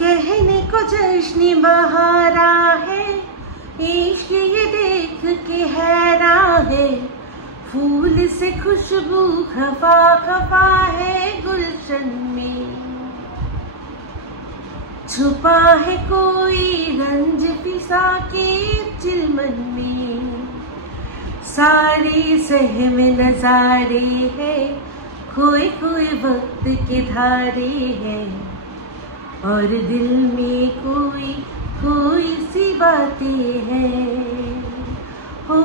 कहने को जश्न बहारा है, इश्क ये देख के हैरान है, फूल से खुशबू खफा खफा है गुलशन में, छुपा है कोई रंज पिसा के चिलमन में, सारे सहम नजारे हैं, खोए खोए वक्त के धारे हैं, और दिल में कोई कोई सी बातें हैं। हो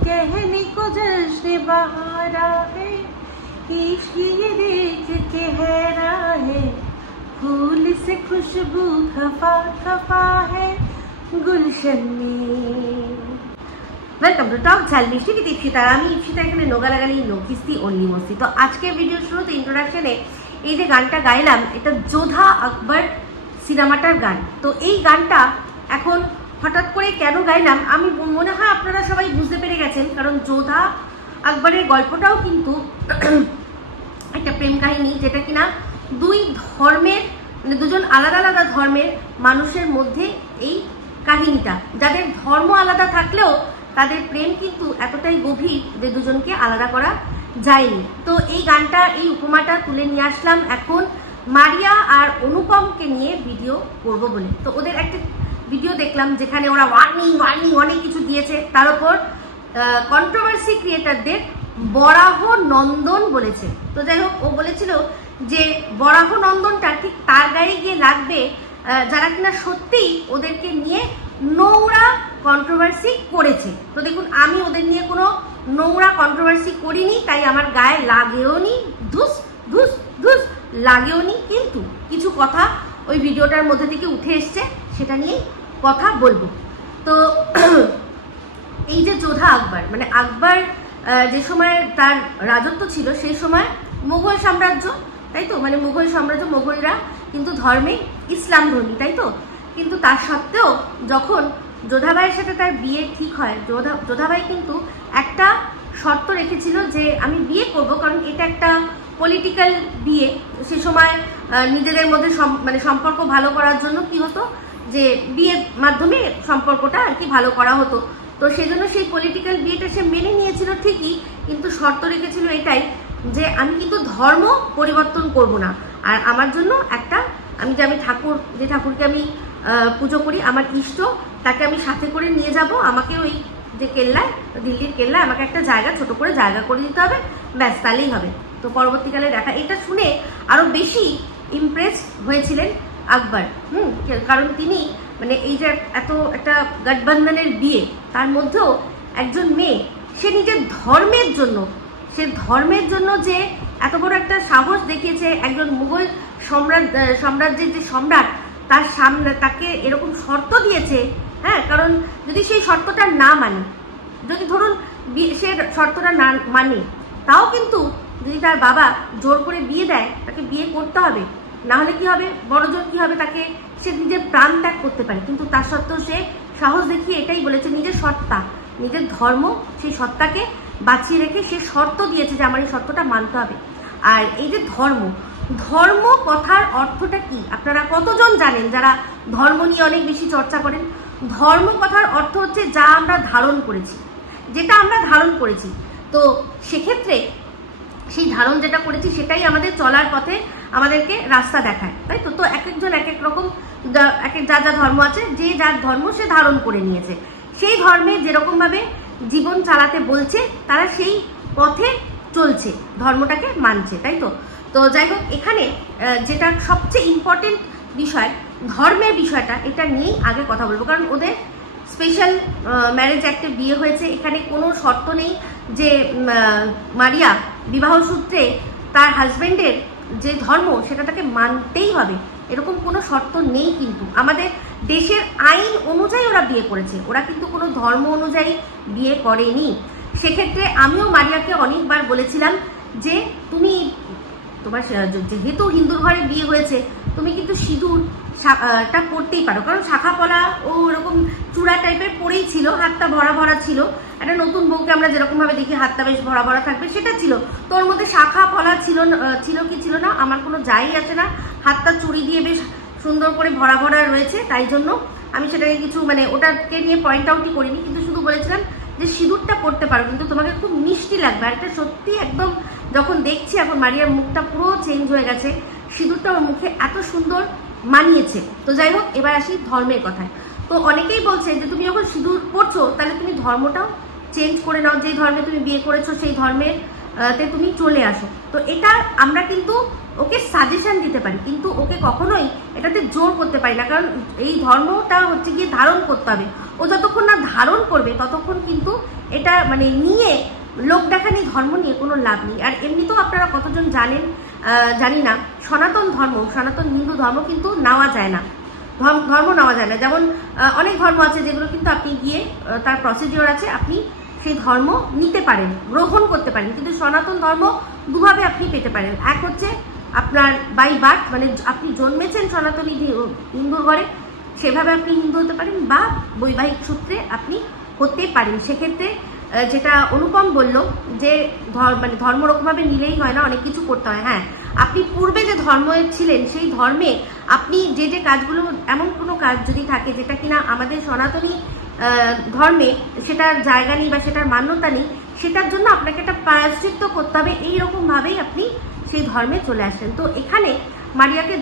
कहने को जश्न बहारा है, इश्क ये देख के हैरान है, फूल से खुशबू खफा खफा है गुलशन में। वेलकम टू टॉक झाल मिष्टी विद इप्सिता। আমি ইপসিতা এখানে নোগালাগালি নকিস্তি অনলি মস্তি। তো আজকের ভিডিওর শুরুতে ইন্ট্রোডাকশনে এই যে গানটা গাইলাম, এটা যোধা আকবর সিনেমাটার গান। তো এই গানটা এখন হঠাৎ করে কেন গাইলাম আমি মনে হয় আপনারা সবাই বুঝতে পেরে গেছেন, কারণ যোধা আকবরের গল্পটাও কিন্তু একটা প্রেম কাহিনী, যেটা কিনা দুই ধর্মের মানে দুজন আলাদা আলাদা ধর্মের মানুষের মধ্যে এই কাহিনীটা, যাদের ধর্ম আলাদা থাকলেও তাদের প্রেম কিন্তু এতটাই গভীর যে দুজনকে আলাদা করা যায়নি। তো এই গানটা এই উপমাটা তুলে নিয়ে আসলাম এখন মারিয়া আর অনুপমকে নিয়ে ভিডিও করব বলে। তো ওদের একটা ভিডিও দেখলাম যেখানে ওরা ওয়ার্নিং ওয়ার্নিং অনেক কিছু দিয়েছে, তার উপর কন্ট্রোভার্সি ক্রিয়েটারদের বরাহ নন্দন বলেছে। তো যাই হোক, ও বলেছিল যে বরাহ নন্দনটা ঠিক তার গায়ে গিয়ে লাগবে যারা কিনা সত্যিই ওদেরকে নিয়ে নোংরা কন্ট্রোভার্সি করেছে। তো দেখুন, আমি ওদের নিয়ে কোনো নোংরা কন্ট্রোভার্সি করিনি, তাই আমার গায়ে লাগেও নি, ধুস ধুস ধুস লাগেও নি, কিন্তু কিছু কথা ওই ভিডিওটার মধ্যে থেকে উঠে এসছে, সেটা নিয়েই কথা বলবো। তো এই যে যোধা আকবর মানে আকবর যে সময় তার রাজত্ব ছিল সেই সময় মুঘল সাম্রাজ্য, তাই তো, মানে মুঘল সাম্রাজ্য, মুঘলরা কিন্তু ধর্মে ইসলাম ধর্মী, তাই তো। কিন্তু তার সত্ত্বেও যখন যোধাবাইয়ের সাথে তার বিয়ে ঠিক হয়, যোধাবাই কিন্তু একটা শর্ত রেখেছিল যে আমি বিয়ে করব, কারণ এটা একটা পলিটিক্যাল বিয়ে। সে সময় নিজেদের মধ্যে মানে সম্পর্ক ভালো করার জন্য কি হতো যে বিয়ের মাধ্যমে সম্পর্কটা আর কি ভালো করা হতো। তো সেজন্য সেই পলিটিক্যাল বিয়েটা সে মেনে নিয়েছিল ঠিকই, কিন্তু শর্ত রেখেছিল এটাই যে আমি কিন্তু ধর্ম পরিবর্তন করব না, আর আমার জন্য একটা আমি ঠাকুর, যে ঠাকুরকে আমি পুজো করি, আমার ইষ্ট, তাকে আমি সাথে করে নিয়ে যাব, আমাকে ওই যে কেল্লায়, দিল্লির কেল্লায় আমাকে একটা জায়গা, ছোট করে জায়গা করে দিতে হবে, ব্যাস তাহলেই হবে। তো পরবর্তীকালে দেখা, এটা শুনে আরো বেশি ইমপ্রেস হয়েছিলেন আকবর। কারণ তিনি মানে এই যে এত একটা গঠবন্ধনের বিয়ে, তার মধ্যেও একজন মেয়ে, সে নিজের ধর্মের জন্য যে এত বড় একটা সাহস দেখিয়েছে, একজন মুঘল সাম্রাজ্যের যে সম্রাট তার সামনে তাকে এরকম শর্ত দিয়েছে। হ্যাঁ, কারণ যদি সেই শর্তটা না মানে, যদি ধরুন সে শর্তটা না মানে, তাও কিন্তু যদি তার বাবা জোর করে বিয়ে দেয়, তাকে বিয়ে করতে হবে, না হলে কি হবে, বড়জোর কি হবে, তাকে সে নিজের প্রাণ ত্যাগ করতে পারে। কিন্তু তার সত্ত্বেও সে সাহস দেখিয়ে এটাই বলেছে, নিজের সত্তা, নিজের ধর্ম, সেই সত্তাকে বাঁচিয়ে রেখে সে শর্ত দিয়েছে যে আমার এই শর্তটা মানতে হবে। আর এই যে ধর্ম কথার অর্থটা কি আপনারা কতজন জানেন যারা ধর্ম নিয়ে অনেক বেশি চর্চা করেন? ধর্ম কথার অর্থ হচ্ছে যা আমরা ধারণ করেছি, যেটা আমরা ধারণ করেছি। তো সেক্ষেত্রে সেই ধারণ যেটা করেছি সেটাই আমাদের চলার পথে আমাদেরকে রাস্তা দেখায়, তাই তো। তো এক একজন এক এক রকম যার যা ধর্ম আছে, যে যার ধর্ম সে ধারণ করে নিয়েছে, সেই ধর্মে যেরকম ভাবে জীবন চালাতে বলছে তারা সেই পথে চলছে, ধর্মটাকে মানছে, তাই তো। তো যাই হোক, এখানে যেটা সবচেয়ে ইম্পর্টেন্ট বিষয়, ধর্মের বিষয়টা, এটা নিয়েই আগে কথা বলবো, কারণ ওদের স্পেশাল ম্যারেজ অ্যাক্টে বিয়ে হয়েছে। এখানে কোনো শর্ত নেই যে মারিয়া বিবাহ সূত্রে তার হাজবেন্ডের যে ধর্ম সেটা তাকে মানতেই হবে, এরকম কোনো শর্ত নেই। কিন্তু আমাদের দেশের আইন অনুযায়ী ওরা বিয়ে করেছে, ওরা কিন্তু কোনো ধর্ম অনুযায়ী বিয়ে করেনি। সেক্ষেত্রে আমিও মারিয়াকে অনেকবার বলেছিলাম যে তুমি তোমার যেহেতু হিন্দুর ঘরে বিয়ে হয়েছে, তুমি কিন্তু সিঁদুরটা পরতেই পারো, কারণ শাখা পলা ও ওরকম চূড়া টাইপের পরেই ছিল, হাতটা ভরা ভরা ছিল। একটা নতুন বউকে আমরা যেরকম ভাবে দেখি হাতটা বেশ ভরা ভরা থাকবে, সেটা ছিল। তোর মধ্যে শাখা পলা ছিল কি ছিল না আমার কোনো যাই আসে না, হাতটা চুড়ি দিয়ে বেশ সুন্দর করে ভরা ভরা রয়েছে, তাই জন্য আমি সেটাকে কিছু মানে ওটাকে নিয়ে পয়েন্ট আউটই করিনি, কিন্তু শুধু বলেছিলাম যে সিঁদুরটা পড়তে পারো, কিন্তু তোমাকে খুব মিষ্টি লাগবে। আর এটা সত্যি একদম যখন দেখছি এখন মারিয়ার মুখটা পুরো চেঞ্জ হয়ে গেছে, সিঁদুরটা ওর মুখে এত সুন্দর মানিয়েছে। তো যাই হোক, এবার আসি ধর্মের কথায়। তো অনেকেই বলছে যে তুমি যখন সিঁদুর পড়ছো তাহলে তুমি ধর্মটাও চেঞ্জ করে নাও, যেই ধর্মে তুমি বিয়ে করেছো সেই ধর্মের তে তুমি চলে আসো। তো এটা আমরা কিন্তু ওকে সাজেশন দিতে পারি, কিন্তু ওকে কখনোই এটাতে জোর করতে পারি না, কারণ এই ধর্মটা হচ্ছে গিয়ে ধারণ করতে হবে। ও যতক্ষণ না ধারণ করবে ততক্ষণ কিন্তু এটা মানে নিয়ে লোক দেখানি ধর্ম নিয়ে কোনো লাভ নেই। আর এমনিতেও আপনারা কতজন জানেন জানি না, সনাতন ধর্ম, সনাতন হিন্দু ধর্ম কিন্তু নেওয়া যায় না, ধর্ম নেওয়া যায় না। যেমন অনেক ধর্ম আছে যেগুলো কিন্তু আপনি গিয়ে তার প্রসিডিওর আছে, আপনি সেই ধর্ম নিতে পারেন, গ্রহণ করতে পারেন, কিন্তু সনাতন ধর্ম দুভাবে আপনি পেতে পারেন। এক হচ্ছে আপনার বাই বার্থ, মানে আপনি জন্মেছেন সনাতনী হিন্দুর ঘরে, সেভাবে আপনি হিন্দু হতে পারেন, বা বৈবাহিক সূত্রে আপনি হতে পারেন। সেক্ষেত্রে যেটা অনুপম বলল যে মানে ধর্ম রকমভাবে নিলেই হয় না, অনেক কিছু করতে হয়। হ্যাঁ, আপনি পূর্বে যে ধর্মে ছিলেন সেই ধর্মে আপনি যে যে কাজগুলো, এমন কোনো কাজ যদি থাকে যেটা কিনা আমাদের সনাতনী ধর্মে সেটার জায়গা নেই বা সেটার মান্যতা নেই, সেটার জন্য আপনাকে একটা প্রায়শ্চিত্ত করতে হবে, এইরকমভাবেই আপনি সেই ধর্মে চলে আসেন। তো এখানে মারিয়াকে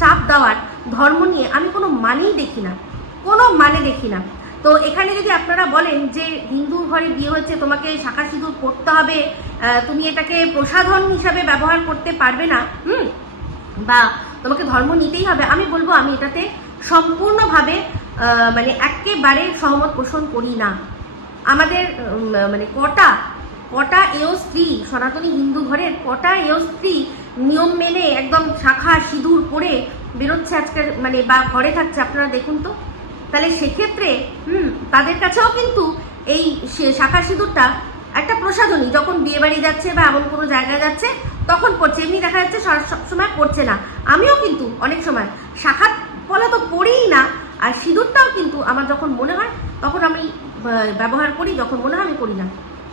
চাপ দেওয়ার ধর্ম নিয়ে আমি কোনো মানেই দেখি না, কোনো মানে দেখি না। তো এখানে যদি আপনারা বলেন যে হিন্দু ঘরে বিয়ে হয়েছে, তোমাকে শাখা সিঁদুর পড়তে হবে, তুমি এটাকে প্রসাধন হিসাবে ব্যবহার করতে পারবে না, বা তোমাকে ধর্ম নিতেই হবে, আমি বলবো আমি এটাতে সম্পূর্ণভাবে মানে একেবারে সহমত পোষণ করি না। আমাদের মানে কটা এও স্ত্রী, সনাতনী হিন্দু ঘরের কটা এও স্ত্রী নিয়ম মেনে একদম শাখা সিঁদুর পরে বেরোচ্ছে আজকের, মানে বা ঘরে থাকছে, আপনারা দেখুন তো। তাহলে সেক্ষেত্রে তাদের কাছেও কিন্তু এই শাখা সিঁদুরটা একটা প্রসাধনী, যখন বিয়ে বাড়ি যাচ্ছে বা এমন কোনো জায়গায় যাচ্ছে তখন পড়ছে, এমনি দেখা যাচ্ছে সবসময় পড়ছে না। আমিও কিন্তু অনেক সময় শাখা পলা তো পড়িই না, আর সিঁদুরটাও কিন্তু আমার যখন মনে হয় তখন আমি ব্যবহার করি, যখন মনে হয় আমি করি না।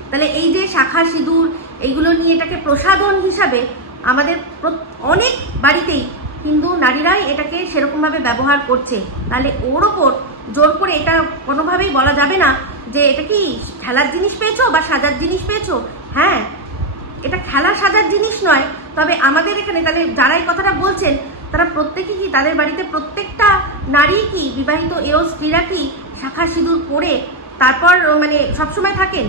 তাহলে এই যে শাখা সিঁদুর এইগুলো নিয়ে এটাকে প্রসাধন হিসাবে আমাদের অনেক বাড়িতেই হিন্দু নারীরাই এটাকে সেরকমভাবে ব্যবহার করছে, তাহলে ওর ওপর জোর করে এটা কোনোভাবেই বলা যাবে না যে এটা কি খেলার জিনিস পেয়েছো বা সাজার জিনিস পেয়েছো। হ্যাঁ, এটা খেলা সাজার জিনিস নয়, তবে আমাদের এখানে তাহলে যারা এই কথাটা বলছেন তারা প্রত্যেকেই কি, তাদের বাড়িতে প্রত্যেকটা নারী কি, বিবাহিত এও স্ত্রীরা কি শাখা সিঁদুর পরে তারপর মানে সবসময় থাকেন?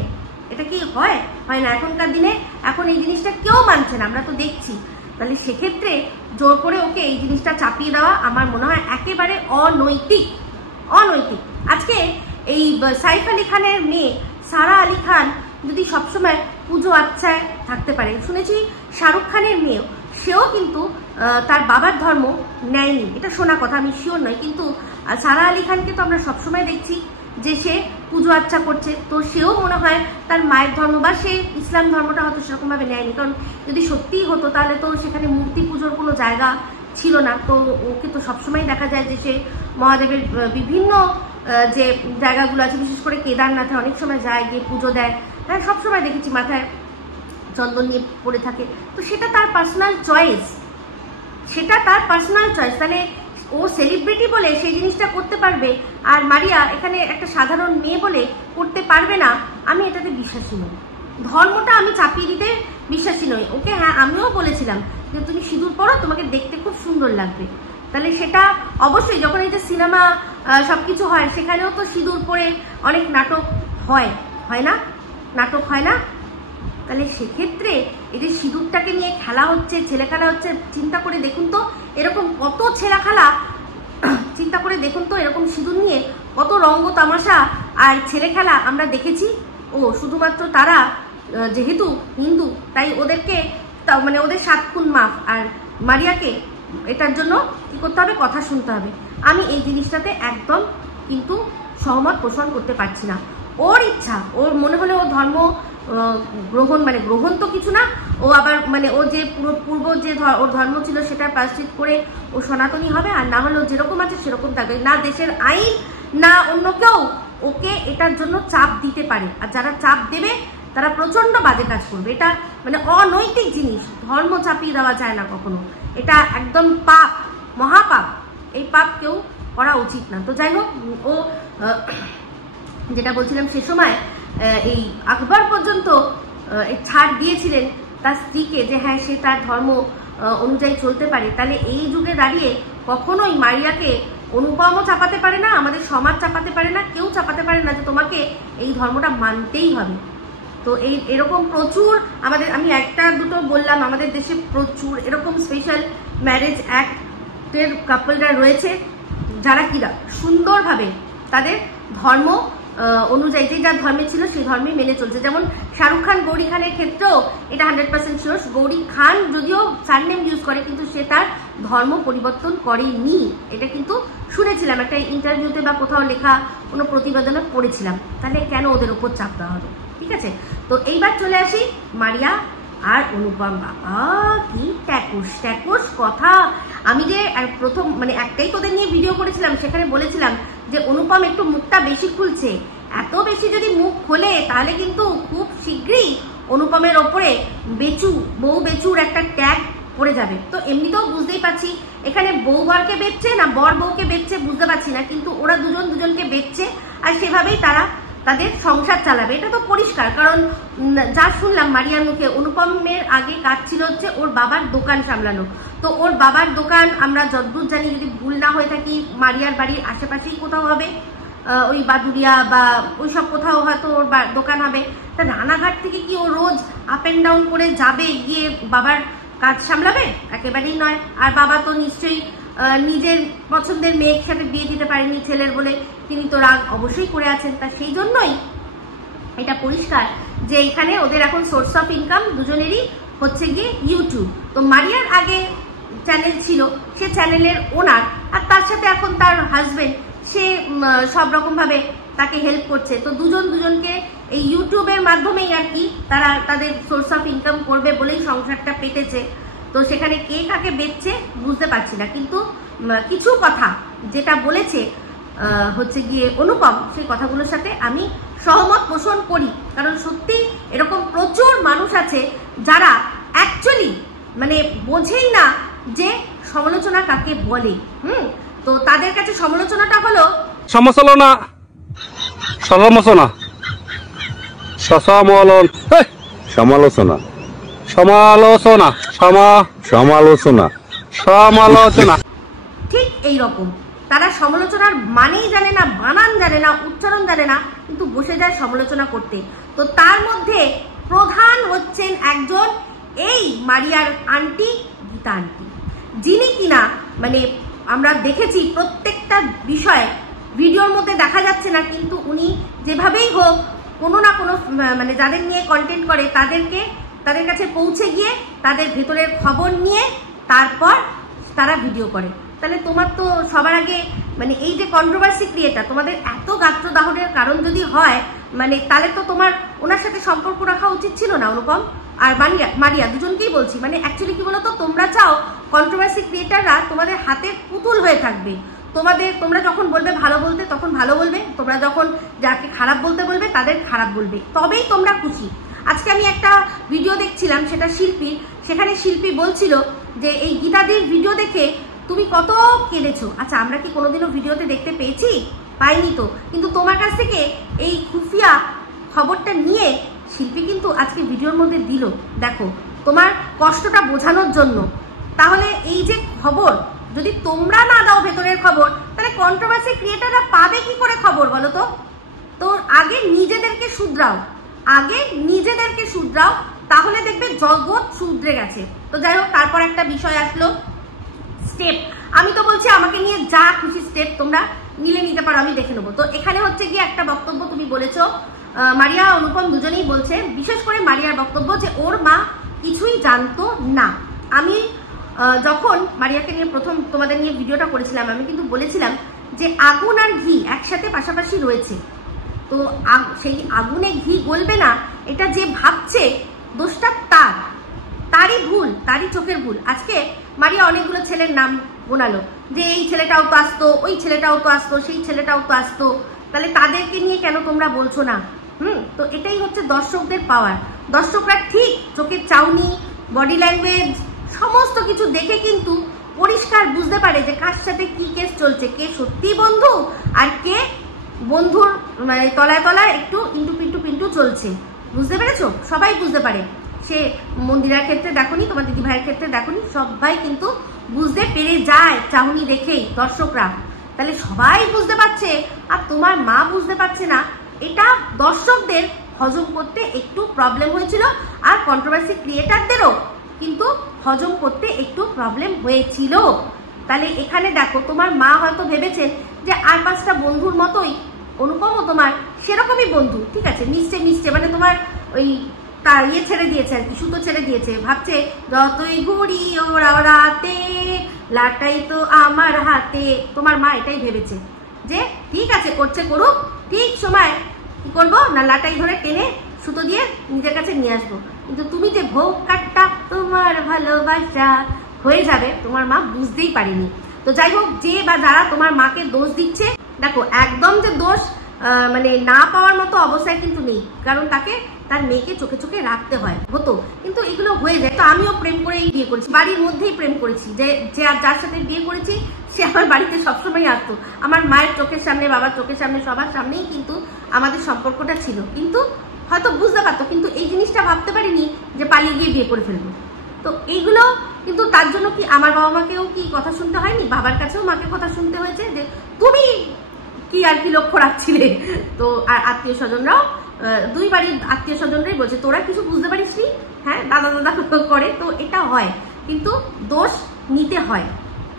এটা কি হয়? হয় না। এখনকার দিনে এখন এই জিনিসটা কেউ মানছে না, আমরা তো দেখছি। তাহলে সেক্ষেত্রে জোর করে ওকে এই জিনিসটা চাপিয়ে দেওয়া আমার মনে হয় একেবারে অনৈতিক। আজকে এই সাইফ আলী খানের মেয়ে সারা আলী খান যদি সবসময় পুজো আচ্ছায় থাকতে পারে, শুনেছি শাহরুখ খানের মেয়েও, সেও কিন্তু তার বাবার ধর্ম নেয়নি, এটা শোনা কথা, আমি শিওর নয়, কিন্তু সারা আলী খানকে তো আমরা সবসময় দেখছি যে সে পুজো আচ্ছা করছে। তো সেও মনে হয় তার মায়ের ধর্ম বা সে ইসলাম ধর্মটা হয়তো সেরকমভাবে নেয়নি, কারণ যদি সত্যিই হতো তাহলে তো সেখানে মূর্তি পুজোর কোনো জায়গা ছিল না। তো ওকে তো সবসময় দেখা যায় যে সে মহাদেবের বিভিন্ন যে জায়গাগুলো আছে, বিশেষ করে কেদারনাথে অনেক সময় যায়, গিয়ে পুজো দেয়। হ্যাঁ, সবসময় দেখেছি মাথায় চন্দন নিয়ে পড়ে থাকে। তো সেটা তার পার্সোনাল চয়েস, তাহলে ও সেলিব্রিটি বলে সেই জিনিসটা করতে পারবে, আর মারিয়া এখানে একটা সাধারণ মেয়ে বলে করতে পারবে না, আমি এটাতে বিশ্বাসী নই। ধর্মটা আমি চাপিয়ে দিতে বিশ্বাসী নই। ওকে হ্যাঁ, আমিও বলেছিলাম যে তুমি সিঁদুর পরো, তোমাকে দেখতে খুব সুন্দর লাগবে। তাহলে সেটা অবশ্যই যখন এই যে সিনেমা সবকিছু হয় সেখানেও তো সিঁদুর পরে অনেক নাটক হয় না, নাটক হয় না। তাহলে সেক্ষেত্রে এই যে সিঁদুরটাকে নিয়ে খেলা হচ্ছে, ছেলে খেলা হচ্ছে, চিন্তা করে দেখুন তো এরকম কত ছেলে খেলা, চিন্তা করে দেখুন তো এরকম সিঁদুর নিয়ে কত রঙ্গ তামাশা আর ছেলে খেলা আমরা দেখেছি। ও শুধুমাত্র তারা যেহেতু হিন্দু তাই ওদেরকে মানে ওদের 7 খুন মাফ, আর মারিয়াকে এটার জন্য কি করতে হবে, কথা শুনতে হবে। আমি এই জিনিসটাতে একদম কিন্তু সহমত পোষণ করতে পারছি না। ওর ইচ্ছা, ওর মনে হলে ও ধর্ম গ্রহণ তো কিছু না, ও আবার মানে ও যে পূর্ব যে ওর ধর্ম ছিল সেটা প্রায়শ্চিত করে ও সনাতনী হবে, আর না হলে যেরকম আছে সেরকম থাকবে। না দেশের আইন না অন্য কেউ ওকে এটার জন্য চাপ দিতে পারে, আর যারা চাপ দেবে তারা প্রচন্ড বাজে কাজ করবে। এটা মানে অনৈতিক জিনিস, ধর্ম চাপিয়ে দেওয়া যায় না কখনো, এটা একদম পাপ। মহাপাপ, এই পাপ কেউ করা উচিত না। তো যাই হোক, ও যেটা বলছিলাম সে সময় এই আকবর পর্যন্ত ছাড় দিয়েছিলেন তার স্ত্রীকে যে হ্যাঁ সে তার ধর্ম অনুযায়ী চলতে পারে। তাহলে এই যুগে দাঁড়িয়ে কখনোই মারিয়াকে অনুপমও চাপাতে পারে না, আমাদের সমাজ চাপাতে পারে না, কেউ চাপাতে পারে না যে তোমাকে এই ধর্মটা মানতেই হবে। তো এরকম প্রচুর আমাদের, আমি একটা দুটো বললাম, আমাদের দেশে প্রচুর এরকম স্পেশাল ম্যারেজ অ্যাক্টের কাপলরা রয়েছে যারা কিনা সুন্দরভাবে তাদের ধর্ম অনুযায়ী যে যার ধর্মে ছিল সেই ধর্মে মেনে চলছে। যেমন শাহরুখ খান গৌরী খানের ক্ষেত্রেও এটা 100% শিওর, গৌরী খান যদিও সারনেম ইউজ করে কিন্তু সে তার ধর্ম পরিবর্তন করেনি। এটা কিন্তু শুনেছিলাম একটা ইন্টারভিউতে বা কোথাও লেখা কোনো প্রতিবেদনে পড়েছিলাম। তাহলে কেন ওদের উপর চাপ দেওয়া হবে? ঠিক আছে, তো এইবার চলে আসি মারিয়া আর অনুপম। বাবা কি ট্যাকুস কথা। আমি যে প্রথম মানে একটাই তোদের নিয়ে ভিডিও করেছিলাম, সেখানে বলেছিলাম যে অনুপম একটু মুখটা বেশি খুলছে, এত বেশি যদি মুখ খোলে তাহলে কিন্তু খুব শীঘ্রই অনুপমের ওপরে বউ বেচুর একটা ট্যাগ পড়ে যাবে। তো এমনিতেও বুঝতেই পারছি এখানে বউ বরকে বেচছে না বর বউকে বেচছে বুঝতে পারছি না, কিন্তু ওরা দুজনকে বেচছে আর সেভাবেই তারা তাদের সংসার চালাবে, এটা তো পরিষ্কার। কারণ যা শুনলাম মারিয়ার মুখে, অনুপমের আগে কাজ ছিল হচ্ছে ওর বাবার দোকান সামলানো। তো ওর বাবার দোকান আমরা যতদূর জানি, যদি ভুল না হয়ে থাকি, মারিয়ার বাড়ির আশেপাশেই কোথাও হবে, ওই বাদুরিয়া বা ওইসব কোথাও হয়তো ওর দোকান হবে। তা রানাঘাট থেকে কি ও রোজ আপ অ্যান্ড ডাউন করে যাবে গিয়ে বাবার কাজ সামলাবে? একেবারেই নয়। আর বাবা তো নিশ্চয়ই নিজের পছন্দের মেয়ের সাথে বিয়ে দিতে পারেনি ছেলের বলে, তিনি তো রাগ অবশ্যই করে আছেন। তা সেই জন্যই এটা পরিষ্কার যে এখানে ওদের এখন সোর্স অফ ইনকাম দুজনেরই হচ্ছে গিয়ে ইউটিউব। তো মারিয়ার আগে চ্যানেল ছিল, সে চ্যানেলের ওনার, আর তার সাথে এখন তার হাজবেন্ড, সে সব রকম ভাবে তাকে হেল্প করছে। তো দুজনকে এই ইউটিউবের মাধ্যমেই আর কি তারা তাদের সোর্স অফ ইনকাম করবে বলেই সংসারটা পেতেছে। তো সেখানে কে কাকে বেচছে বুঝতে পারছি না, কিন্তু কিছু কথা যেটা বলেছে হচ্ছে গিয়ে অনুপম, সেই কথাগুলোর সাথে আমি সহমত পোষণ করি। কারণ সত্যি এরকম প্রচুর মানুষ আছে যারা অ্যাকচুয়ালি মানে বোঝেই না যে সমালোচনা কাকে বলে। তো তাদের কাছে সমালোচনাটা হলো সমালোচনা ঠিক এই রকম। তারা সমালোচনার মানেই জানে না, বানান জানে না, উচ্চারণ জানে না, কিন্তু বসে যায় সমালোচনা করতে। তো তার মধ্যে প্রধান হচ্ছেন একজন এই মারিয়ার আন্টি, গীতা আন্টি, যিনি কিনা মানে আমরা দেখেছি প্রত্যেকটা বিষয়ে ভিডিওর মধ্যে দেখা যাচ্ছে না, কিন্তু উনি যেভাবেই হোক কোনো না কোনো মানে যাদের নিয়ে কন্টেন্ট করে তাদের কাছে পৌঁছে গিয়ে তাদের ভেতরের খবর নিয়ে তারপর তারা ভিডিও করে। তাহলে তোমার তো সবার আগে মানে এই যে কন্ট্রোভার্সি ক্রিয়েটার, তোমাদের এত গাত্রদাহনের কারণ যদি হয় মানে তাহলে তো তোমার ওনার সাথে সম্পর্ক রাখা উচিত ছিল না। অনুপম আর মারিয়া দুজনকেই বলছি, মানে অ্যাকচুয়ালি কি বলতো, তোমরা চাও কন্ট্রোভার্সি ক্রিয়েটাররা তোমাদের হাতের পুতুল হয়ে থাকবে। তোমরা যখন বলবে ভালো বলতে তখন ভালো বলবে, তোমরা যখন যাকে খারাপ বলতে বলবে তাদের খারাপ বলবে, তবেই তোমরা খুশি। আজকে আমি একটা ভিডিও দেখছিলাম, সেটা শিল্পীর, সেখানে শিল্পী বলছিল যে এই গীতাদির ভিডিও দেখে তুমি কত কেঁদেছো। আচ্ছা, আমরা কি কোনোদিনও ভিডিওতে দেখতে পেয়েছি? পাইনি তো, কিন্তু তোমার কাছ থেকে এই খুফিয়া খবরটা নিয়ে শিল্পী কিন্তু আজকে ভিডিওর মধ্যে দিল, দেখো তোমার কষ্টটা বোঝানোর জন্য। তাহলে এই যে খবর যদি তোমরা না দাও ভেতরের খবর, তাহলে কন্ট্রোভার্সি ক্রিয়েটাররা পাবে কি করে খবর বলো তো? তো আগে নিজেদেরকে শুধরাও, তাহলে দেখবে জগৎ শুধরে গেছে। তো যাই হোক, তারপর একটা বিষয় আসলো স্টেপ। আমি তো বলছি আমাকে নিয়ে যা খুশি স্টেপ তোমরা নিতে পারো, আমি দেখে নেবো। তো এখানে হচ্ছে গিয়ে একটা বক্তব্য তুমি বলেছো, মারিয়া অনুপম দুজনেই বলছে, বিশেষ করে মারিয়ার বক্তব্য যে ওর মা কিছুই জানতো না। আমি যখন মারিয়াকে নিয়ে প্রথম তোমাদের নিয়ে ভিডিওটা করেছিলাম, আমি কিন্তু বলেছিলাম যে আগুন আর ঘি একসাথে পাশাপাশি রয়েছে। তো সেই আগুনে ঘি গলবে না, এটা যে ভাবছে দোষটা তারই ভুল, তারই চোখের ভুল। আজকে মারিয়া অনেকগুলো ছেলের নাম গোনালো যে এই ছেলেটাও তো আসতো, ওই ছেলেটাও তো আসতো, সেই ছেলেটাও তো আসতো, তাহলে তাদেরকে নিয়ে কেন তোমরা বলছো না? তো এটাই হচ্ছে দর্শকদের পাওয়ার। দর্শকরা ঠিক চোখের চাউনি, বডি ল্যাঙ্গুয়েজ সমস্ত কিছু দেখে কিন্তু পরিষ্কার বুঝতে পারে যে কার সাথে কি কেস চলছে, কে সত্যি বন্ধু আর কে বন্ধুর মানে তলায় তলায় একটু ইন্টু পিন্টু পিন্টু চলছে। বুঝতে পেরেছো? সবাই বুঝতে পারে। সে মন্দিরার ক্ষেত্রে দেখোনি, তোমার দিদি ভাইয়ের ক্ষেত্রে দেখোনি, সবাই কিন্তু বুঝতে পেরে যায় চাহনি দেখেই দর্শকরা। তাহলে সবাই বুঝতে পারছে আর তোমার মা বুঝতে পারছে না, এটা দর্শকদের হজম করতে একটু প্রবলেম হয়েছিল, আর কন্ট্রোভার্সি ক্রিয়েটারদেরও কিন্তু হজম করতে একটু প্রবলেম হয়েছিল। তাহলে এখানে দেখো, তোমার মা হয়তো ভেবেছেন যে আর 5টা বন্ধুর মতোই অনুপমও তোমার সেরকমই বন্ধু, ঠিক আছে, মিশছে মানে তোমার ওই তার ইয়ে ছেড়ে দিয়েছে আর কি, সুতো ছেড়ে দিয়েছে, ভাবছে যতই ঘুরি ওরা রাতে লাটাই তো আমার হাতে। তোমার মা এটাই ভেবেছে যে ঠিক আছে করছে করুক, ঠিক সময় কি করবো না লাটাই ধরে টেনে সুতো দিয়ে নিজের কাছে নিয়ে আসবো। কিন্তু তুমি যে ভোগ কাটটা তোমার ভালোবাসা হয়ে যাবে, তোমার মা বুঝতেই পারেনি। তো যাই হোক, যে বা যারা তোমার মাকে দোষ দিচ্ছে, দেখো একদম যে দোষ মানে না পাওয়ার মতো অবস্থায় কিন্তু নেই, কারণ তাকে তার মেয়েকে চোখে চোখে রাখতে হয়, হতো, কিন্তু এগুলো হয়ে যায়। তো আমিও প্রেম করেই বিয়ে করেছি, বাড়ির মধ্যেই প্রেম করেছি, যে যার সাথে বিয়ে করেছি সে আমার বাড়িতে সবসময় আসতো, আমার মায়ের চোখের সামনে, বাবার চোখের সামনে, সবার সামনেই কিন্তু আমাদের সম্পর্কটা ছিল। কিন্তু হয়তো বুঝতে পারতো, কিন্তু এই জিনিসটা ভাবতে পারিনি যে পালিয়ে গিয়ে বিয়ে করে ফেলবো। তো এইগুলো কিন্তু তার জন্য কি আমার বাবা মাকেও কি কথা শুনতে হয়নি, বাবার কাছেও মাকে কথা শুনতে হয়েছে যে তুমি কি আর কি লক্ষ্য রাখছিলে। তো আর আত্মীয় স্বজনরাও, দুই বাড়ির আত্মীয় স্বজনরাই বলছে তোরা কিছু বুঝতে পারিস নি, হ্যাঁ দাদা দাদা করে। তো এটা হয়, কিন্তু দোষ নিতে হয়,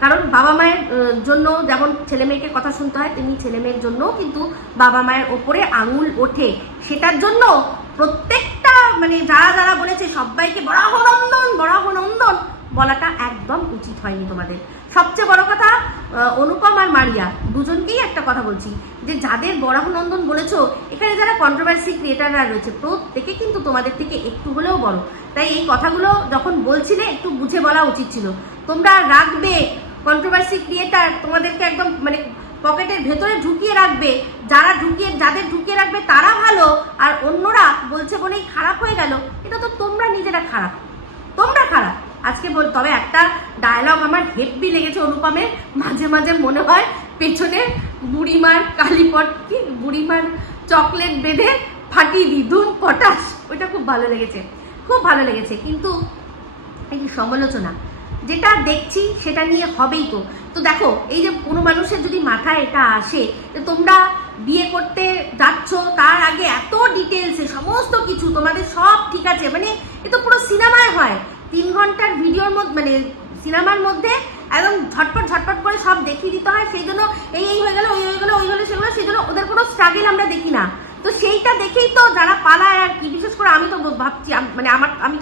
কারণ বাবা মায়ের জন্য যেমন ছেলে মেয়েকে কথা শুনতে হয়, তেমনি ছেলে মেয়ের জন্য কিন্তু বাবা মায়ের ওপরে আঙুল ওঠে। সেটার জন্য প্রত্যেকটা মানে যারা যারা বলেছে সবাইকে বরাহনন্দন বলাটা একদম উচিত হয়নি তোমাদের। সবচেয়ে বড় কথা, অনুপম আর মারিয়া দুজনকেই একটা কথা বলছি, যে যাদের বরাহনন্দন বলেছো, এখানে যারা কন্ট্রোভার্সি ক্রিয়েটাররা রয়েছে প্রত্যেকে কিন্তু তোমাদের থেকে একটু হলেও বড়। তাই এই কথাগুলো যখন বলছিলে একটু বুঝে বলা উচিত ছিল। তোমরা রাখবে কন্ট্রোভার্সি ক্রিয়েটার, তোমাদেরকে একদম মানে পকেটের ভেতরে ঢুকিয়ে রাখবে, যাদের ঢুকিয়ে রাখবে তারা ভালো, আর অন্যরা বলছে বলেই খারাপ হয়ে গেল। এটা তো তোমরা নিজেরা খারাপ, তোমরা খারাপ। আজকে তবে একটা ডায়লগ আমার হেব্বি লেগেছে অনুপমের, মাঝে মাঝে মনে হয় পেছনে বুড়িমার কালীপট কি বুড়িমার চকলেট বেঁধে ফাটিয়ে দি ধুম পটাশ, ওইটা খুব ভালো লেগেছে, খুব ভালো লেগেছে। কিন্তু এই সমালোচনা যেটা দেখছি সেটা নিয়ে হবেই তো। তো দেখো, এই যে কোনো মানুষের যদি মাথায় এটা আসে যে তোমরা বিয়ে করতে যাচ্ছ, তার আগে এত ডিটেলসে সমস্ত কিছু তোমাদের সব ঠিক আছে, মানে এ তো পুরো সিনেমায় হয়, 3 ঘন্টার ভিডিওর মধ্যে মানে সিনেমার মধ্যে একদম ঝটপট করে সব দেখিয়ে দিতে হয়। সেই জন্য এই হয়ে গেল, ওই হয়ে গেল, ওই হলো সেগুলো, সেই জন্য ওদের কোনো স্ট্রাগল আমরা দেখি না। তো সেইটা দেখেই তো যারা পালায় আর কি, বিশেষ করে আমি তো ভাবছি মানে আমি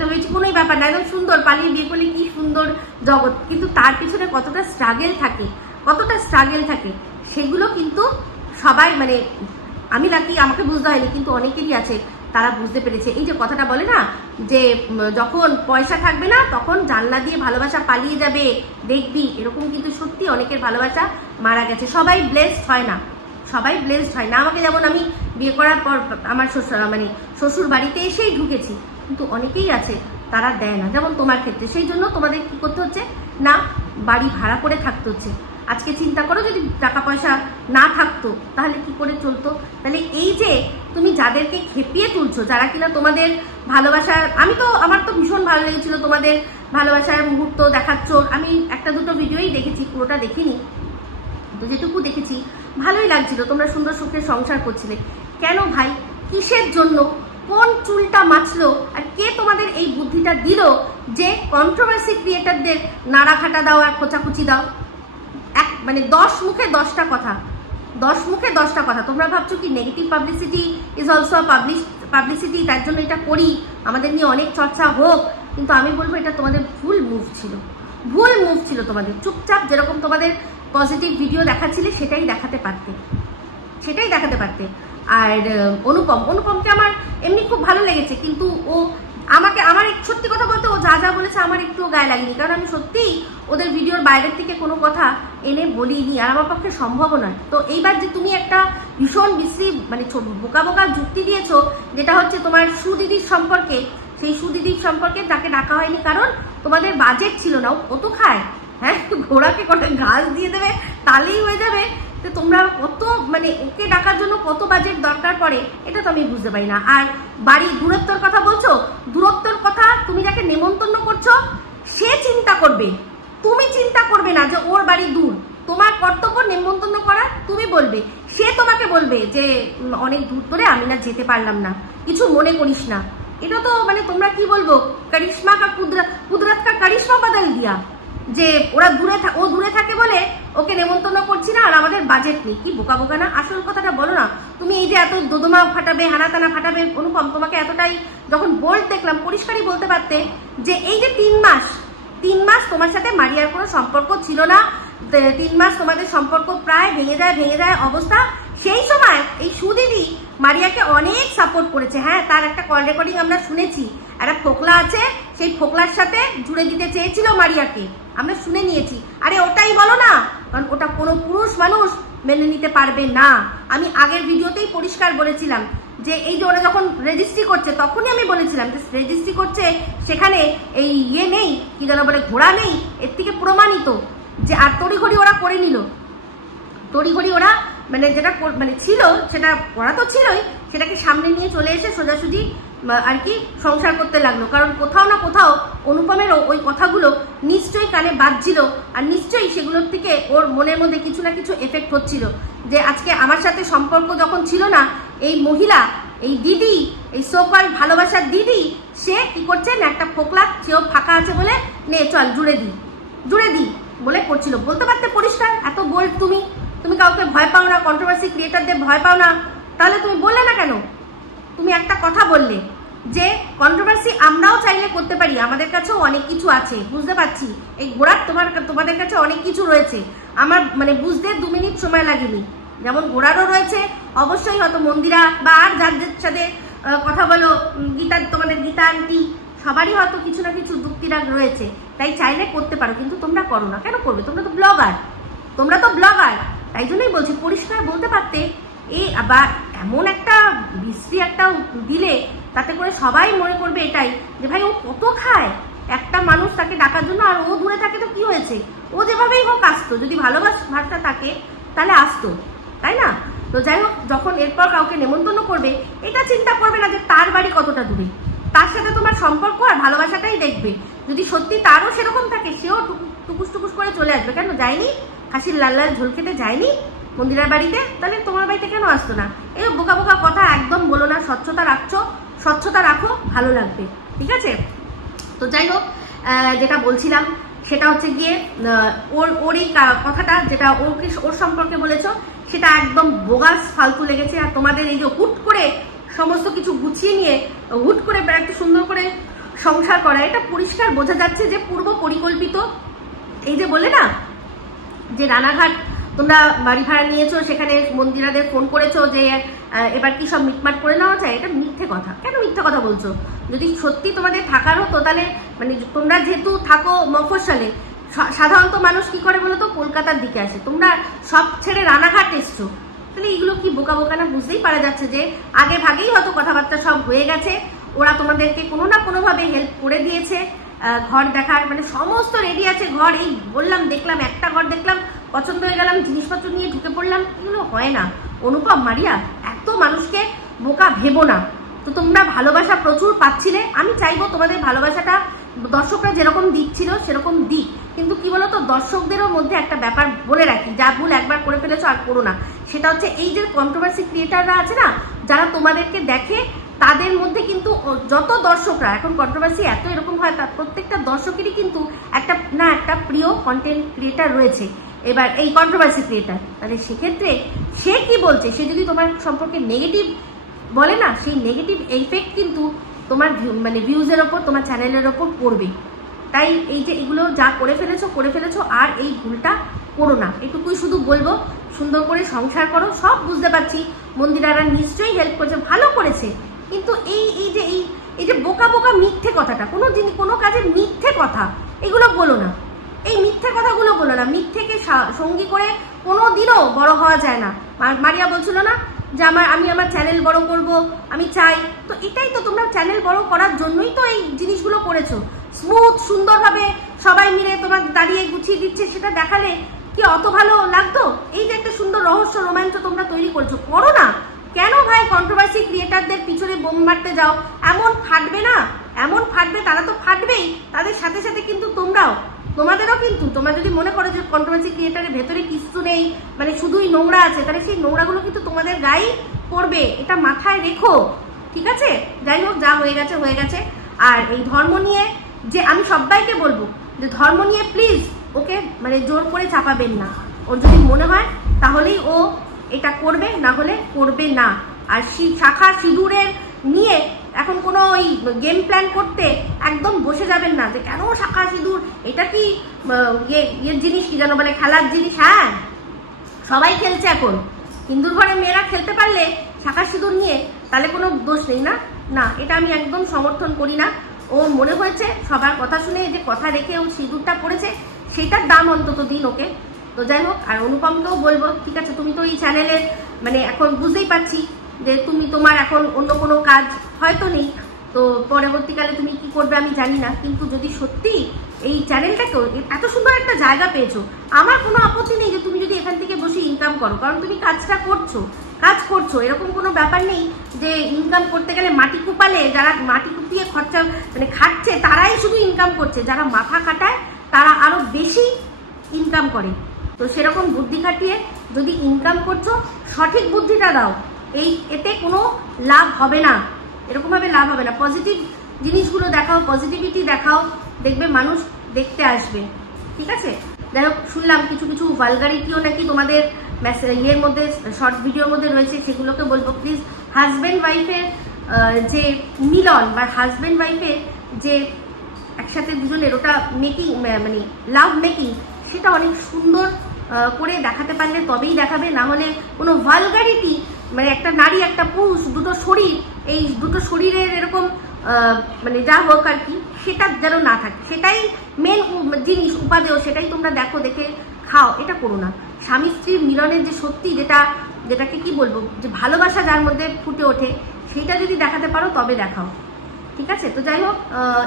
তো ভেবেছি কোনোই ব্যাপার না, একদম সুন্দর পালিয়ে বিয়ে করলে কি সুন্দর জগৎ, কিন্তু তার পিছনে কতটা স্ট্রাগল থাকে সেগুলো কিন্তু সবাই মানে আমি লাকি আমাকে বুঝতে হয়নি, কিন্তু অনেকেরই আছে তারা বুঝতে পেরেছে। এই যে কথাটা বলে না যে যখন পয়সা থাকবে না তখন জানলা দিয়ে ভালোবাসা পালিয়ে যাবে, দেখবি, এরকম কিন্তু সত্যি অনেকের ভালোবাসা মারা গেছে। সবাই ব্লেসড হয় না, আমাকে যেমন আমি বিয়ে করার পর আমার শ্বশুর বাড়িতে এসেই ঢুকেছি, কিন্তু অনেকেই আছে তারা দেয় না, যেমন তোমার ক্ষেত্রে। সেই জন্য তোমাদের কি করতে হচ্ছে না, বাড়ি ভাড়া করে থাকতে হচ্ছে। আজকে চিন্তা করো যদি টাকা পয়সা না থাকতো তাহলে কি করে চলতো। তাহলে এই যে তুমি যাদেরকে খেপিয়ে তুলছো, যারা কিনা তোমাদের ভালোবাসার, আমার তো ভীষণ ভালো লেগেছিল তোমাদের ভালোবাসার মুহূর্ত দেখাচ্ছ। আমি একটা দুটো ভিডিওই দেখেছি, পুরোটা দেখিনি, তো যেটুকু দেখেছি ভালোই লাগছিল, তোমরা সুন্দর সুখে সংসার করছিলে। কেন ভাই, কিসের জন্য, কোন চুলটা মাছলো, আর কে তোমাদের এই বুদ্ধিটা দিল যে কন্ট্রোভার্সি ক্রিয়েটারদের নাড়াঘাটা দাও আর খোঁচাখুচি দাও? মানে 10 মুখে 10টা কথা। তোমরা ভাবছো কি negative publicity is also publicity, তার জন্য এটা করি, আমাদের নিয়ে অনেক চর্চা হোক। কিন্তু আমি বলবো এটা তোমাদের ভুল মুভ ছিল তোমাদের। চুপচাপ যেরকম তোমাদের পজিটিভ ভিডিও দেখাচ্ছিলে সেটাই দেখাতে পারতে। আর অনুপমকে আমার এমনি খুব ভালো লেগেছে, কিন্তু আমার সত্যি কথা বলতে ও যা বলেছে আমার একটু গায়ে লাগেনি, কারণ আমি সত্যিই ওদের ভিডিওর বাইরের থেকে কোনো কথা এনে বলিনি, আর আমার পক্ষে সম্ভব নয়। তো এইবার যে তুমি একটা ভীষণ বিশ্রী মানে বোকা যুক্তি দিয়েছো, যেটা হচ্ছে তোমার সুদিদির সম্পর্কে, সেই সুদিদির সম্পর্কে তাকে ডাকা হয়নি, কারণ তোমাদের বাজেট ছিল না। ও তো খায়, হ্যাঁ, ঘোড়াকে কটা ঘাস দিয়ে দেবে তাহলেই হয়ে যাবে। তো তোমরা কত মানে ওকে ডাকার জন্য কত বাজেট দরকার পড়ে এটা তো আমি বুঝতে পারি না। আর বাড়ি দূরত্বর কথা বলছো, দূরত্বর কথা তুমি যাকে নেমন্তন্ন করছো সে চিন্তা করবে, তুমি চিন্তা করবে না যে ওর বাড়ি দূর। তোমার কর্তব্য নেমন্তন্ন করা, তুমি বলবে, সে তোমাকে বলবে যে অনেক দূর ধরে আমি না যেতে পারলাম না, কিছু মনে করিস না। এটা তো মানে তোমরা কি বলবো, কারিশমা কা কুদরত কা কারিশমা বদল দিয়া, যে ওরা ও দূরে থাকে বলে ওকে নেমন্তন্ন করছি না আর আমাদের বাজেট নেই। কি বোকা বোকা না? আসল কথাটা বলো না। তুমি এই যে এত দোদমা ফাটাবে, হানাতানা ফাটাবে, অনুপম তোমাকে এতটাই যখন বোল্ড দেখলাম পরিষ্কারই বলতে পারতে যে এই যে 3 মাস তোমার সাথে মারিয়ার কোনো সম্পর্ক ছিল না, 3 মাস তোমাদের সম্পর্ক প্রায় ভেঙে যায় অবস্থা। সেই সময় এই সুদিদি মারিয়াকে অনেক সাপোর্ট করেছে। হ্যাঁ, তার একটা কল রেকর্ডিং আমরা শুনেছি, একটা ফোকলা আছে, সেই ফোকলার সাথে জুড়ে দিতে চেয়েছিল মারিয়াকে, আমরা শুনে নিয়েছি। আরে ওটাই বলো না, কারণ ওটা কোনো পুরুষ মানুষ মেনে নিতে পারবে না। আমি আগের ভিডিওতেই পরিষ্কার বলেছিলাম যে এই যে ওরা যখন রেজিস্ট্রি করছে তখনই আমি বলেছিলাম যে রেজিস্ট্রি করছে সেখানে এই নেই, কি যেন বলে, ঘোড়া নেই, এর থেকে প্রমাণিত যে। আর তড়িঘড়ি ওরা করে নিল, তড়িঘড়ি ওরা মানে যেটা মানে ছিল সেটা ওরা তো ছিলই, সেটাকে সামনে নিয়ে চলে এসে সোজাসুজি আর কি সংসার করতে লাগলো। কারণ কোথাও না কোথাও অনুপমেরও ওই কথাগুলো নিশ্চয়ই কানে বাজছিল, আর নিশ্চয়ই সেগুলোর থেকে ওর মনের মধ্যে কিছু না কিছু এফেক্ট হচ্ছিল যে আজকে আমার সাথে সম্পর্ক যখন ছিল না, এই মহিলা, এই দিদি, এই সোকল ভালোবাসার দিদি, সে কি করছে না, একটা ফোকলা সেও ফাঁকা আছে বলে নে চল জুড়ে দি বলে করছিল। বলতে পারতে পরিষ্কার, এত বোল্ড তুমি কাউকে ভয় পাও না, কন্ট্রোভার্সি ক্রিয়েটারদের ভয় পাও না, তাহলে তুমি বললে না কেন? তুমি একটা কথা বললে যে কন্ট্রোভার্সি আমরাও চাইলে করতে পারি, আমাদের কাছেও অনেক কিছু আছে, বুঝতে পারছি এই ঘোড়ার তোমাদের কাছে অনেক কিছু রয়েছে, আমার মানে বুঝতে 2 মিনিট সময় লাগেনি। যেমন ঘোড়ারও রয়েছে, অবশ্যই হয়তো মন্দিরা বা আর যাদের সাথে কথা বলো, তোমাদের গীতা আন্টি, সবারই হয়তো কিছু না কিছু যুক্তিরাগ রয়েছে, তাই চাইলে করতে পারো, কিন্তু তোমরা করো না কেন? করবে, তোমরা তো ব্লগার, তাই জন্যই বলছি পরিষ্কার বলতে পারতে। এই আবার এমন একটা বিশ্রী একটা দিলে তাতে করে সবাই মনে করবে এটাই যে ভাই ও কত খায়, একটা মানুষ তাকে ডাকার জন্য, আর ও দূরে থাকে তো কি হয়েছে, ও যেভাবেই হোক আসতো, যদি ভালোবাসা থাকে তাহলে আসতো, তাই না? তো যাই হোক, যখন এরপর কাউকে নেমন্তন্ন করবে এটা চিন্তা করবে না যে তার বাড়ি কতটা দূরে, তার সাথে তোমার সম্পর্ক আর ভালোবাসাটাই দেখবে। যদি সত্যি তারও সেরকম থাকে, সেও টুকুস করে চলে আসবে। কেন যায়নি? খাসির লাল ঝোল খেতে যায়নি মন্দিরের বাড়িতে, তাহলে তোমার বাড়িতে কেন আসতো না? এই বোকা কথা একদম বলো না, স্বচ্ছতা রাখো, ভালো লাগবে, ঠিক আছে? তো যাই হোক, যেটা বলছিলাম সেটা হচ্ছে গিয়ে ওর এই কথাটা যেটা ওর সম্পর্কে বলেছো সেটা একদম বোগাস ফালতু লেগেছে। আর তোমাদের এই যে হুট করে সমস্ত কিছু গুছিয়ে নিয়ে হুট করে একটা সুন্দর করে সংসার করা, এটা পরিষ্কার বোঝা যাচ্ছে যে পূর্ব পরিকল্পিত। এই যে বলে না যে রানাঘাট তোমরা বাড়ি ভাড়া নিয়েছো, সেখানে মন্দিরাদের ফোন করেছো যে এবার কি সব মিটমাট করে নেওয়া যায়, এটা মিথ্যে কথা। কেন মিথ্যে কথা বলছো? যদি সত্যি তোমাদের থাকার হতো তাহলে, মানে তোমরা যেহেতু থাকো মফস্বলে, সাধারণত মানুষ কি করে বলো তো, কলকাতার দিকে আসে, তোমরা সব ছেড়ে রানাঘাট এসছো, তাহলে এগুলো কি বোকা না? বুঝতেই পারা যাচ্ছে যে আগে ভাগেই হয়তো কথাবার্তা সব হয়ে গেছে, ওরা তোমাদেরকে কোনো না কোনোভাবে হেল্প করে দিয়েছে, ঘর দেখার মানে সমস্ত রেডি আছে ঘর। এই বললাম, দেখলাম একটা ঘর দেখলাম, পছন্দ হয়ে গেলাম, জিনিসপত্র নিয়ে ঢুকে পড়লাম, এগুলো হয় না। অনুপম, মারিয়া, এত মানুষকে বোকা ভেবো না। তো তোমরা ভালোবাসা প্রচুর পাচ্ছিলে, আমি চাইবো তোমাদের ভালোবাসাটা দর্শকরা যেরকম দিচ্ছিল সেরকম দিক, কিন্তু কি বলতো, দর্শকদেরও মধ্যে একটা ব্যাপার বলে রাখি, যা ভুল একবার করে ফেলেছো আর করো না। সেটা হচ্ছে এই যে কন্ট্রোভার্সি ক্রিয়েটাররা আছে না, যারা তোমাদেরকে দেখে, তাদের মধ্যে কিন্তু যত দর্শকরা এখন কন্ট্রোভার্সি এত এরকম হয়, তার প্রত্যেকটা দর্শকেরই কিন্তু একটা প্রিয় কন্টেন্ট ক্রিয়েটার রয়েছে। এবার এই কন্ট্রোভার্সি ক্রিয়েটার, তাহলে সেক্ষেত্রে সে কি বলছে, সে যদি তোমার সম্পর্কে নেগেটিভ বলে না, সেই নেগেটিভ এফেক্ট কিন্তু তোমার মানে ভিউজের ওপর, তোমার চ্যানেলের ওপর পড়বে। তাই এই যে এগুলো যা করে ফেলেছো আর এই ভুলটা করো না, এটুকুই শুধু বলবো। সুন্দর করে সংসার করো, সব বুঝতে পারছি মন্দিরারা নিশ্চয়ই হেল্প করেছে, ভালো করেছে, কিন্তু এই যে বোকা মিথ্যে কথাটা, কোনো কাজে মিথ্যে কথা এগুলো বলো না, এই মিথ্যে কথাগুলো বলো না। মিথ্যেকে সঙ্গী করে কোনোদিনও বড় হওয়া যায় না। মারিয়া বলছিল না যে আমি আমার চ্যানেল বড় করব, আমি চাই। তো এটাই তো, তোমরা চ্যানেল বড় করার জন্যই তো এই জিনিসগুলো করেছো। স্মুথ সুন্দরভাবে সবাই মিলে তোমার দাঁড়িয়ে গুছিয়ে দিচ্ছে, সেটা দেখালে কি অত ভালো লাগতো? এই যে একটা সুন্দর রহস্য রোমাঞ্চ তোমরা তৈরি করছো, করো না। কেন ভাই কন্ট্রোভার্সি ক্রিয়েটারদের পিছনে বোম মারতে যাও? এমন ফাটবে না, এমন ফাটবে, তারা তো ফাটবেই, তাদের সাথে সাথে কিন্তু তোমাদেরও কিন্তু, তোমরা যদি মনে করো যে কন্ট্রোভার্সি ক্রিয়েটারের ভেতরে কিছু নেই, মানে শুধুই নোংরা আছে, তাহলে সেই নোংরাগুলো কিন্তু তোমাদের গায়েই পড়বে, এটা মাথায় রেখো, ঠিক আছে? যাই হোক, যা হয়ে গেছে হয়ে গেছে। আর এই ধর্ম নিয়ে যে আমি সবাইকে বলবো যে ধর্ম নিয়ে প্লিজ ওকে মানে জোর করে চাপাবেন না। ওর যদি মনে হয় তাহলেই ও এটা করবে, না হলে করবে না। আর শাখা সিঁদুরের নিয়ে এখন কোনো ওই গেম প্ল্যান করতে একদম বসে যাবেন না, যে কেন শাখা সিঁদুর, এটা কি ইয়ের জিনিস, কি যেন বলে, খেলার জিনিস। হ্যাঁ, সবাই খেলছে এখন, হিন্দুর ঘরে মেয়েরা খেলতে পারলে শাখা সিঁদুর নিয়ে, তাহলে কোনো দোষ নেই না। না, এটা আমি একদম সমর্থন করি না। ও মনে হয়েছে সবার কথা শুনে যে কথা রেখে ও সিঁদুরটা পড়েছে, সেটার দাম অন্তত দিন ওকে। তো যাই হোক, আর অনুপমকেও বলবো, ঠিক আছে, তুমি তো এই চ্যানেলের মানে এখন বুঝতেই পারছি যে তোমার এখন অন্য কোনো কাজ হয়তো নেই, তো পরবর্তীকালে তুমি কি করবে আমি জানি না, কিন্তু যদি সত্যি এই চ্যানেলটাকেও এত সুন্দর একটা জায়গা পেয়েছো, আমার কোনো আপত্তি নেই যে তুমি যদি এখান থেকে বসে ইনকাম করো, কারণ তুমি কাজ করছো, এরকম কোনো ব্যাপার নেই যে ইনকাম করতে গেলে মাটি কুপালে, যারা মাটি কুপিয়ে খরচা মানে খাচ্ছে তারাই শুধু ইনকাম করছে, যারা মাথা খাটায় তারা আরো বেশি ইনকাম করে। তো সেরকম বুদ্ধি খাটিয়ে যদি ইনকাম করছো, সঠিক বুদ্ধিটা দাও, এতে কোনো লাভ হবে না, এরকম ভাবে লাভ হবে না। পজিটিভ জিনিসগুলো দেখাও, পজিটিভিটি দেখাও, দেখবে মানুষ দেখতে আসবে, ঠিক আছে? যাই হোক, শুনলাম কিছু কিছু ভালগারিটিও নাকি তোমাদের ইয়ের মধ্যে, শর্ট ভিডিওর মধ্যে রয়েছে, সেগুলোকে বলবো প্লিজ হাজব্যান্ড ওয়াইফের যে মিলন বা হাজব্যান্ড ওয়াইফের যে একসাথে দুজনের ওটা মেকিং মানে লাভ মেকিং, সেটা অনেক সুন্দর করে দেখাতে পারলে তবেই দেখাবে, না হলে কোনো ভালগারিটি মানে একটা নারী একটা পুরুষ দুটো শরীর, এই দুটো শরীরের এরকম মানে যা হোক আর কি, সেটা যেন না থাকে, সেটাই মেন জিনিস, উপাদেয়, সেটাই তোমরা দেখো, দেখে খাও, এটা করো না। স্বামী স্ত্রীর মিলনের যে সত্যি যেটাকে কি বলবো, যে ভালোবাসা যার মধ্যে ফুটে ওঠে, সেটা যদি দেখাতে পারো তবে দেখাও, ঠিক আছে? তো যাই হোক,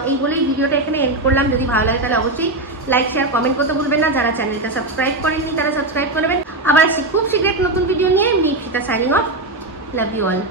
এই বলেই ভিডিওটা এখানে এন্ড করলাম। যদি ভালো লাগে তাহলে অবশ্যই লাইক শেয়ার কমেন্ট করতে ভুলবেন না। যারা চ্যানেলটা সাবস্ক্রাইব করেননি তারা সাবস্ক্রাইব করবেন। আবার খুব শীঘ্র নতুন ভিডিও নিয়ে me signing off. Love you all.